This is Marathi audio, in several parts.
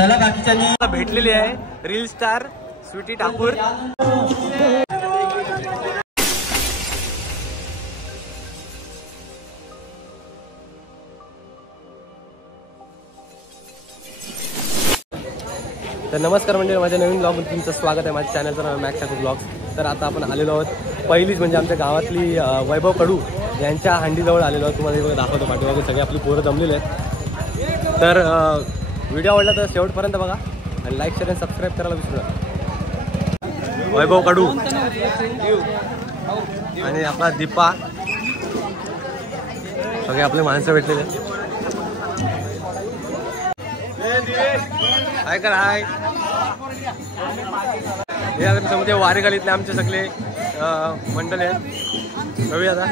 चला बाकीच्यांनी भेटलेली आहे रील स्टार स्वीटी ठाकूर. तर नमस्कार म्हणजे माझ्या नवीन ब्लॉगमध्ये तुमचं स्वागत आहे. माझ्या चॅनलचं नाव मॅक्स ठाकूर ब्लॉग्स. तर आता आपण आलेलो आहोत पहिलीच म्हणजे आमच्या गावातली वैभव कडू यांच्या हंडीजवळ आलेलो आहोत. तुम्हाला इकडे दाखवतो पाठीमागे सगळे आपली पोरं जमलेले आहेत. तर व्हिडिओ आवडला तर शेवटपर्यंत बघा आणि लाईक शेअर आणि सबस्क्राईब करायला विसरू नका. वैभव कडू आणि आपला दीपा सगळे आपले माणसं भेटलेले आहेत. हाय कर हाय. हे आता समजे वारे गलीतले आमचे सगळे मंडळ आहेत. बघूया आता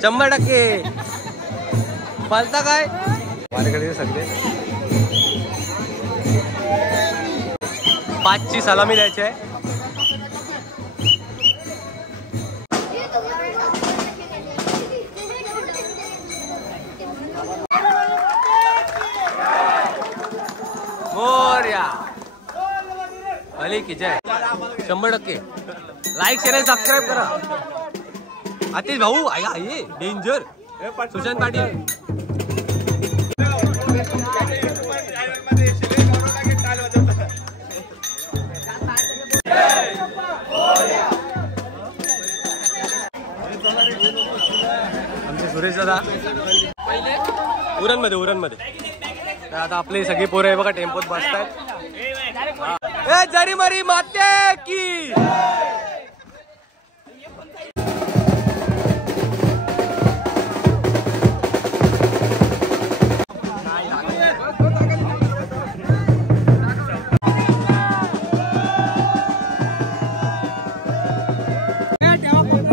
100% पालता काय वारे गलीतले सगळे. 5ची सलामी द्यायची आहे. मोरया अली की जय. 100% लाईक शेअर आणि सबस्क्राईब करा. आतिश भाऊ आहे डेंजर. सुशांत पाटील आमचे सुरेश दादा उरणमध्ये. तर आता आपले सगळे पोरं आहे बघा टेम्पोत बसतात. जरी मरी माते की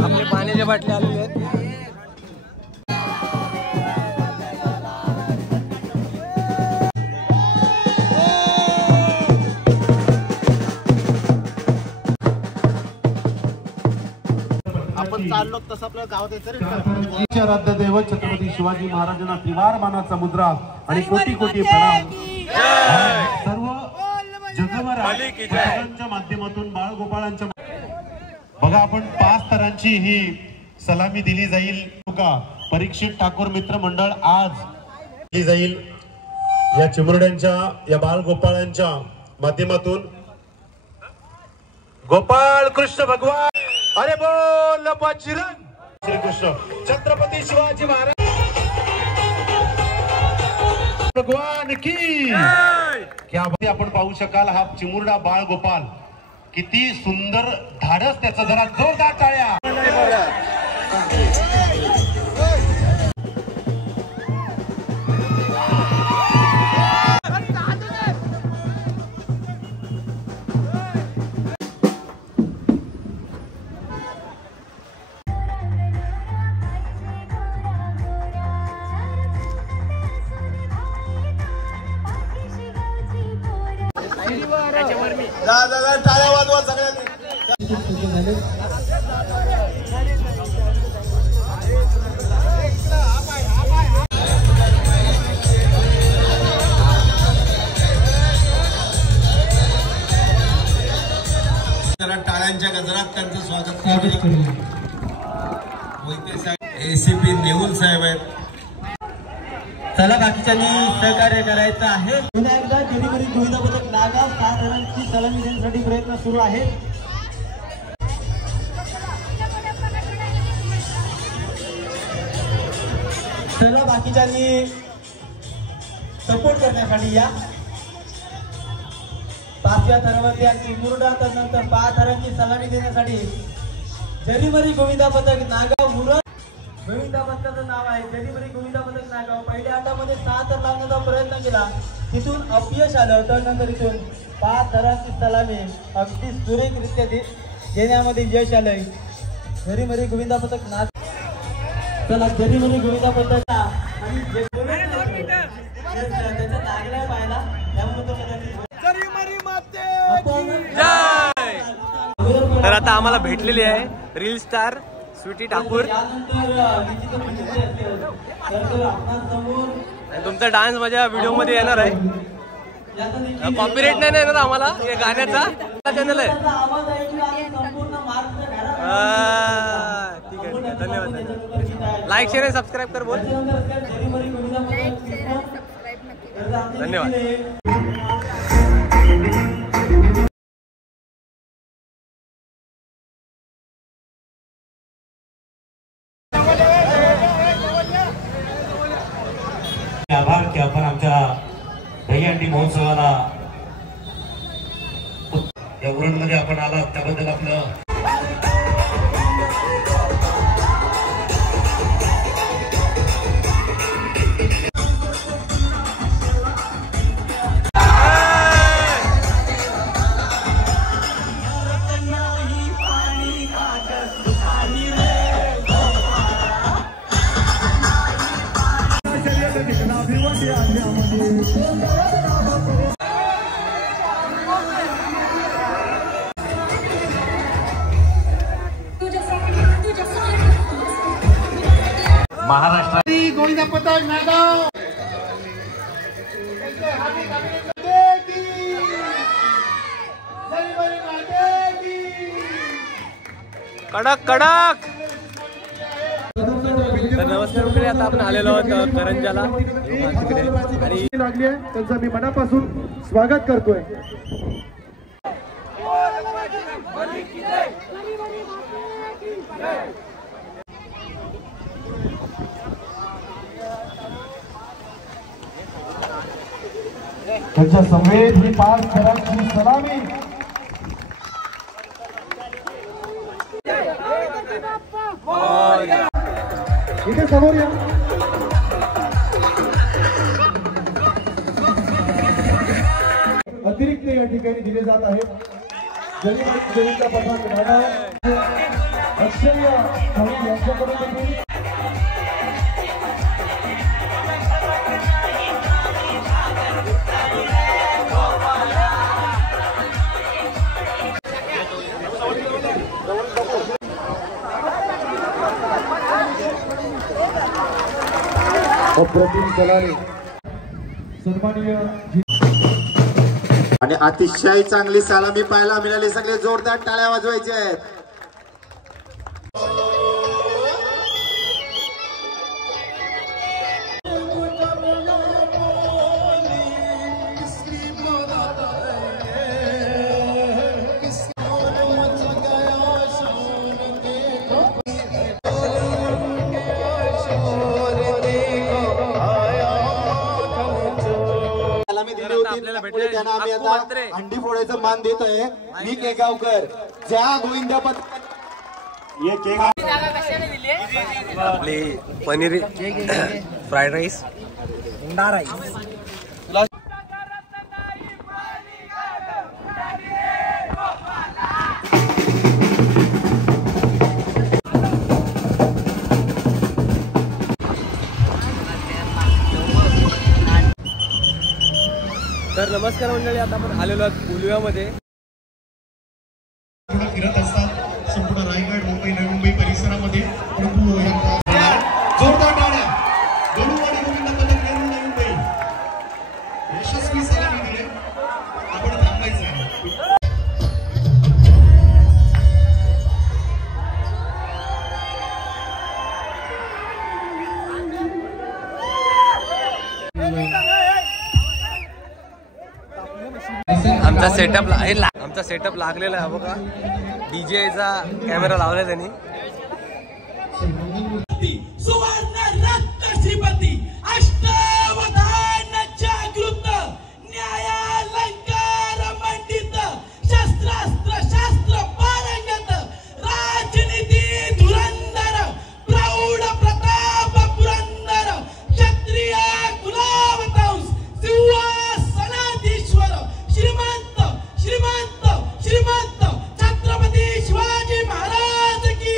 आपले पाण्याच्या बाटल्या आलेले आहेत. आपण चाललो तसं आपल्या गावात यायचं. आराध्य दैवत छत्रपती शिवाजी महाराजांना त्रिवार मानाचा मुद्रा आणि कोटी कोटी प्रणाम. सर्व जगभराच्या माध्यमातून बाळगोपाळांच्या बघा आपण 5 थरांची ही सलामी दिली जाईल. परीक्षित ठाकूर मित्र मंडळ आज दिली जाईल. या चिमुरड्यांच्या या बाळगोपाळांच्या माध्यमातून गोपाळ कृष्ण भगवान अरे बोल बजरंग श्री कृष्ण छत्रपती शिवाजी महाराज भगवान की क्या. आपण पाहू शकाल हा चिमुरडा बाळ गोपाल किती सुंदर धाडस त्याचा. जरा जोरदार टाळ्या. टाळ्या वाजवा सगळ्यांनी. टाळ्यांच्या गजरात त्यांचं स्वागत मोहिते साहेब एसीपी नेहुल साहेब आहेत. चला बाकीच्यांनी सहकार्य करायचं आहे. पुन्हा एकदा डेलिव्हरी सुविधा पथक नागाव 7 रनांची सलामी देण्यासाठी प्रयत्न सुरू आहे. सर्व बाकीच्यांनी सपोर्ट करण्यासाठी या. 5व्या थरावरती आणि मुरडा त्यानंतर 5 थरांची सलामी देण्यासाठी जरीमरी गोविंदा पथक नागाव मुरड. गोविंदा पथकाचं नाव आहे जरीमरी गोविंदा पथक नागाव. पहिल्या आटामध्ये 6 थर लावण्याचा प्रयत्न केला, तिथून अपयश आलं. त्यानंतर इथून 5 थरांची सलामी अगदी सुरेखरित्या देण्यामध्ये यश आलंय. जरीमरी गोविंदा पथक नाग. चला जरीमरी गोविंदा पथक आणि त्याचा लागलाय पाहायला त्यामुळे तो तर आता आम्हाला भेटलेली आहे रील स्टार स्वीटी ठाकूर. तुमचा डान्स माझ्या व्हिडिओ मध्ये येणार आहे. कॉपीराइट नाही ना आम्हाला या गाण्याचा चॅनल आहे. आवाज ऐकला संपूर्ण महाराष्ट्र ठीक आहे धन्यवाद. लाईक शेअर आणि सबस्क्राईब कर बोल. धन्यवाद. आभार की आपण आमच्या दहीहंडी महोत्सवाला या उरणमध्ये आपण आलात त्याबद्दल आपलं महाराष्ट्र गोविंदा पथक नागाव कडक कडक. तर नमस्कार मंडळी, आता आपण आलेलो आहोत करंजाला तिकडे आणि लागली आहे त्यांचं मी मनापासून स्वागत करतोय. त्यांच्या समवेत ही 5 थरांची सलामी इथे समोर या. अतिरिक्त या ठिकाणी दिले जात आहे. जरीचा पथक नागाव अक्षय यांच्याकडून अप्रतिम सलामी सन्माननीय आणि अतिशय चांगली सलामी पाहायला मिळाली. सगळे जोरदार टाळ्या वाजवायचे आहेत. अंडी फोडायचा मान देत आहे मी केगावकर. ज्या गोविंदा आपली पनीर फ्राईड राईस तर नमस्कार मंडळी, आता आपण आलेलो आहोत उलव्यामध्ये. फिरत असतात संपूर्ण रायगड मुंबई नवी मुंबई परिसरामध्ये. परंतु जोरदार टाळ्या गणूवाडी गोविंदा पथक नवी मुंबई यशस्वी सलामी दिले. आपण थांबायचं आहे. आमचा सेटअप लागलेला आहे बघा. डीजेचा कॅमेरा लावलाय त्यांनी. सुवर्ण रत्न श्रीपती अष्टावधान जागृत न्यायालंकार मंडित शस्त्रास्त्र शास्त्र पारंगत राजनीती धुरंधर प्रौढ प्रताप पुरंदर क्षत्रिय कुलावतांस सिंहासनाधीश्वर श्रीमंत श्रीमंत श्रीमंत छत्रपती शिवाजी महाराज की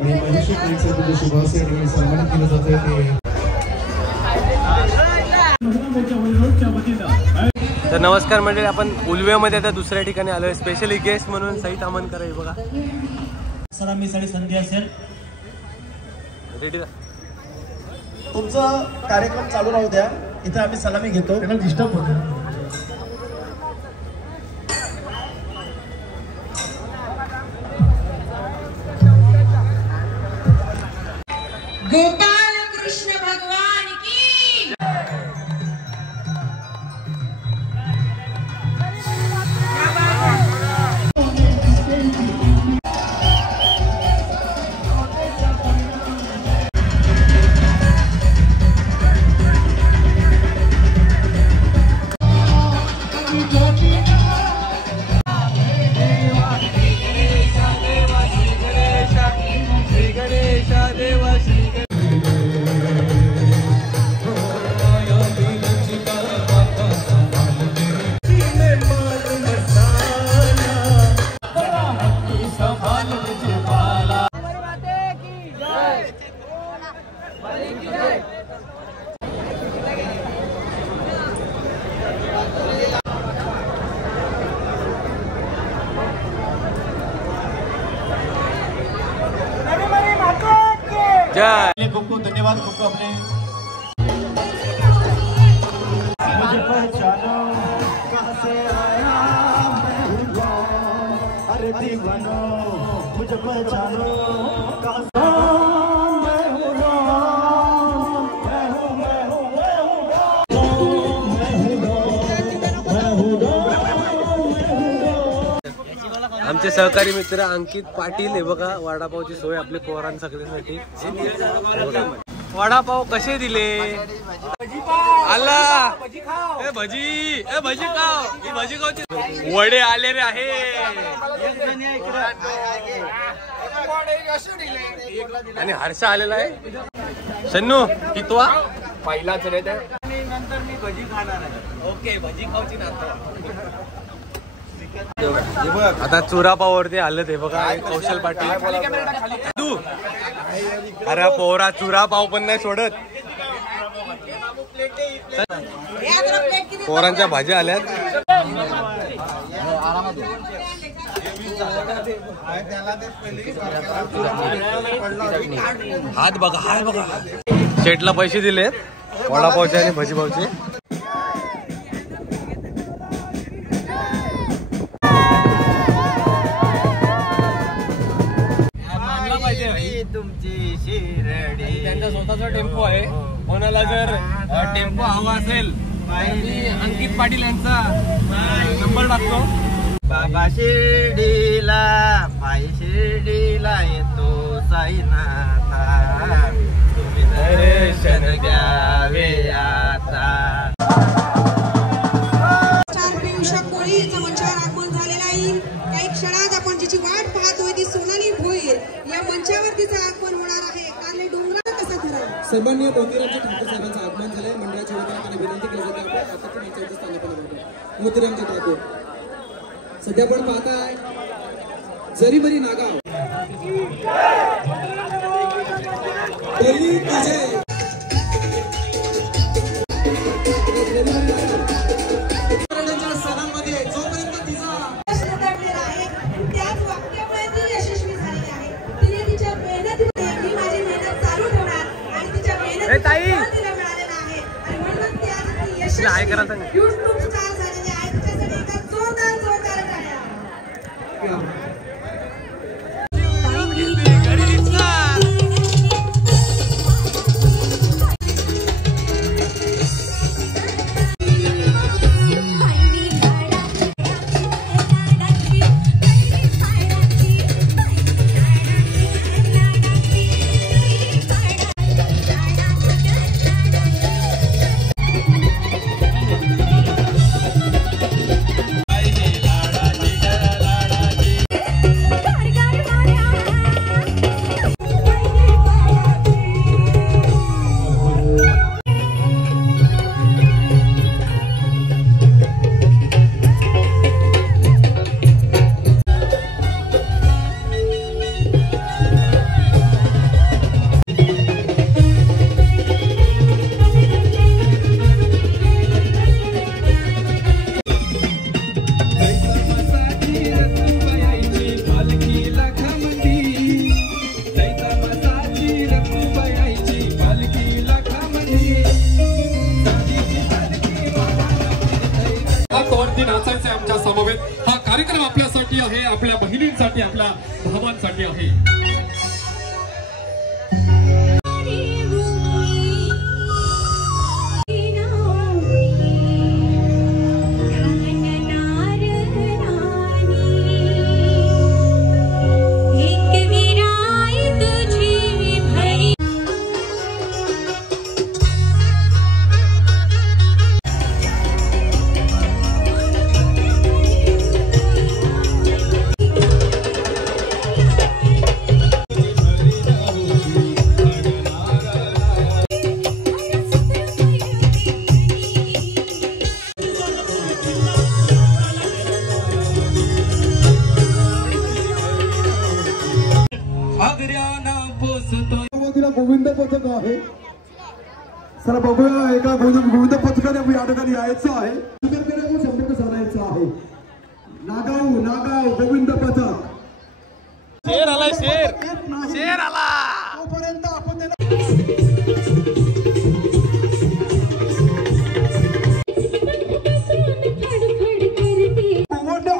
आणि परीक्षित नाईकचा शुभारंभ या ठिकाणी सन्मानित केलं जातंय ते तर नमस्कार मंडळी, आपण उलव्यामध्ये आता दुसऱ्या ठिकाणी आलोय. स्पेशली गेस्ट म्हणून सई तामणकर आहे बघा. सलामीसाठी संधी असेल. रेडी तुमचा कार्यक्रम चालू राहू द्या, इथे आम्ही सलामी घेतो. त्यांना डिस्टर्ब होतं. गोपाल कृष्ण भगवान की जय. खूप खूप धन्यवाद. खूप आपले अरे दीवानो मुझे पहचानो आमचे सहकारी मित्र अंकित पाटील हे बघा. वडापावची सोय आपल्या पोरां सगळ्यांसाठी. वडापाव कसे दिले? आला ए भजी, ए भजी खाव, ही भजी खावची. वडे आले रे आहे. आणि हर्षा आलेला आहे. शन्नू कितवा? पहिलाच रे. नंतर मी भजी खाणार आहे. ओके, भजी खावची ना. आता चुरापावरती आलं ते बघा. कौशल पाटील. तू अरे पोरा चुरापाव पण नाही सोडत. पोरांच्या भाज्या आल्यात. हात बघा, हात बघा. शेटला पैसे दिलेत वडापावचे आणि भजीपावचे. त्यांचा स्वतःचा टेम्पो आहे. कोणाला जर टेम्पो हवा असेल तर अंकित पाटील यांचा नंबर टाकतो. बाबा शिर्डीला पायी शिर्डीला येतो साईनाथा, तुम्ही दर्शन घ्यावे आता. कोळीचं मंचावर आगमन झालेलं आहे. काही क्षणात आपण जिची वाट पाहतोय ती सोनाली भोईर या मंचावर तिचं आगमन होणार आहे. काले डोंगरा कसा खरा सन्माननीय मोतीरामजी ठाकूर साहेबांचं आगमन झालंय. मंडळाच्या वतीने त्यांना विनंती केली जाते आपण मंचावरती स्थानापन्न. मोतीरामजी ठाकूर सध्या आपण पाहताय जरीमरी नागाव सणांमध्ये जोपर्यंत तिचा आहे त्याच वाक्यामुळे ती यशस्वी झालेली आहे. तिने तिच्या मेहनतीमध्ये मी माझी मेहनत चालू ठेवणार आणि तिच्या मेहनतीला तिला मिळालेला आहे. आणि म्हणून ती आज यशस्वी युट्यूब स्टार झालेली आहे. तिच्यासाठी एका जोरदार जोरदार टाळ्या. कार्यक्रम आपल्यासाठी आहे, आपल्या बहिणींसाठी, आपल्या भावांसाठी आहे. गोविंद पथक आहे. चला बघूया एका गोविंद पथकाने या ठिकाणी यायचं आहे, संपर्क साधायचा आहे. नागाव गोविंद पथक. शेर आलाय, शेर आला. तोपर्यंत आपण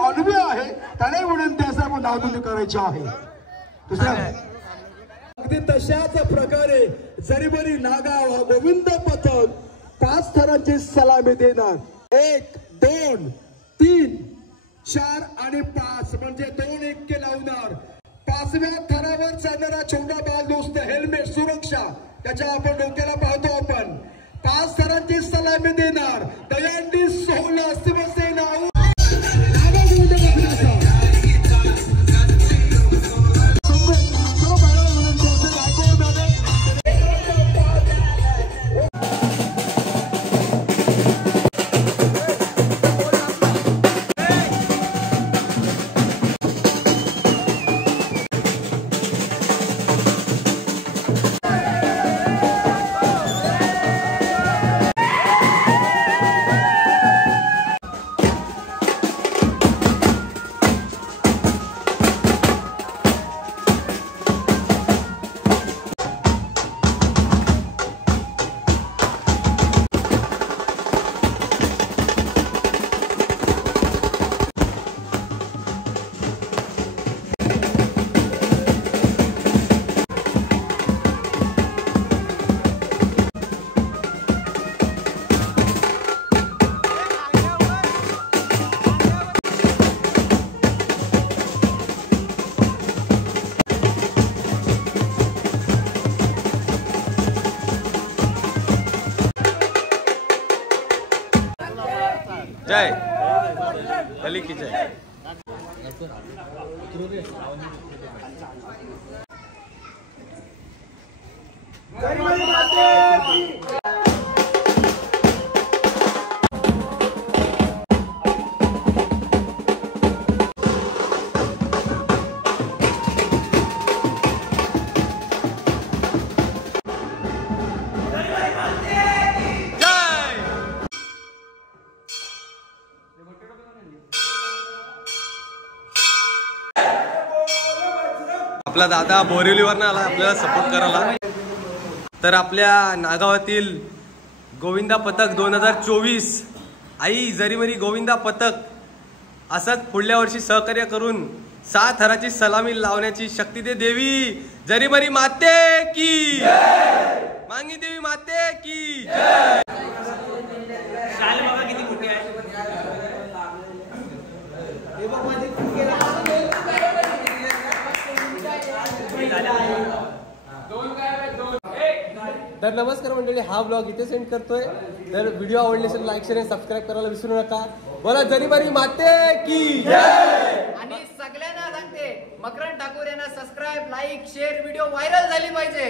अनुभव आहे त्याने म्हणून त्याचं आपण नावनोंदणी करायची आहे. दुसऱ्या अगदी तशाच प्रकारे जरीबरी नागाव गोविंद पथक 5 थरांची सलामी देणार. 1, 2, 3, 4 आणि 5 म्हणजे 2 1 लावणार. 5व्या थरावर चालणारा छोटा बाल दोस्त हेल्मेट सुरक्षा त्याच्या आपण डोक्याला पाहतो. आपण 5 थरांची सलामी देणार. दयांडी सोहला शिवसेना जय अली की जय. आपला दादा बोरिवलीवरनं आला आपल्याला सपोर्ट करायला. तर आपल्या नागावातील गोविंदा पथक 2024 आई जरीमरी गोविंदा पथक असंच पुढल्या वर्षी सहकार्य करून 6 थराची सलामी लावण्याची शक्ती दे देवी. जरीमरी माते की मांगी देवी माते की जय. शाल बघा किती मोठी आहे. तर नमस्कार मंडळी, हा ब्लॉग इथे सेंड करतोय. तर व्हिडिओ आवडले असेल लाईक शेअर आणि सबस्क्राईब करायला विसरू नका. बोला जरीमरी माते की जय. आणि सगळ्यांना सांगते मकरंद ठाकूर यांना subscribe like share video viral झाली पाहिजे.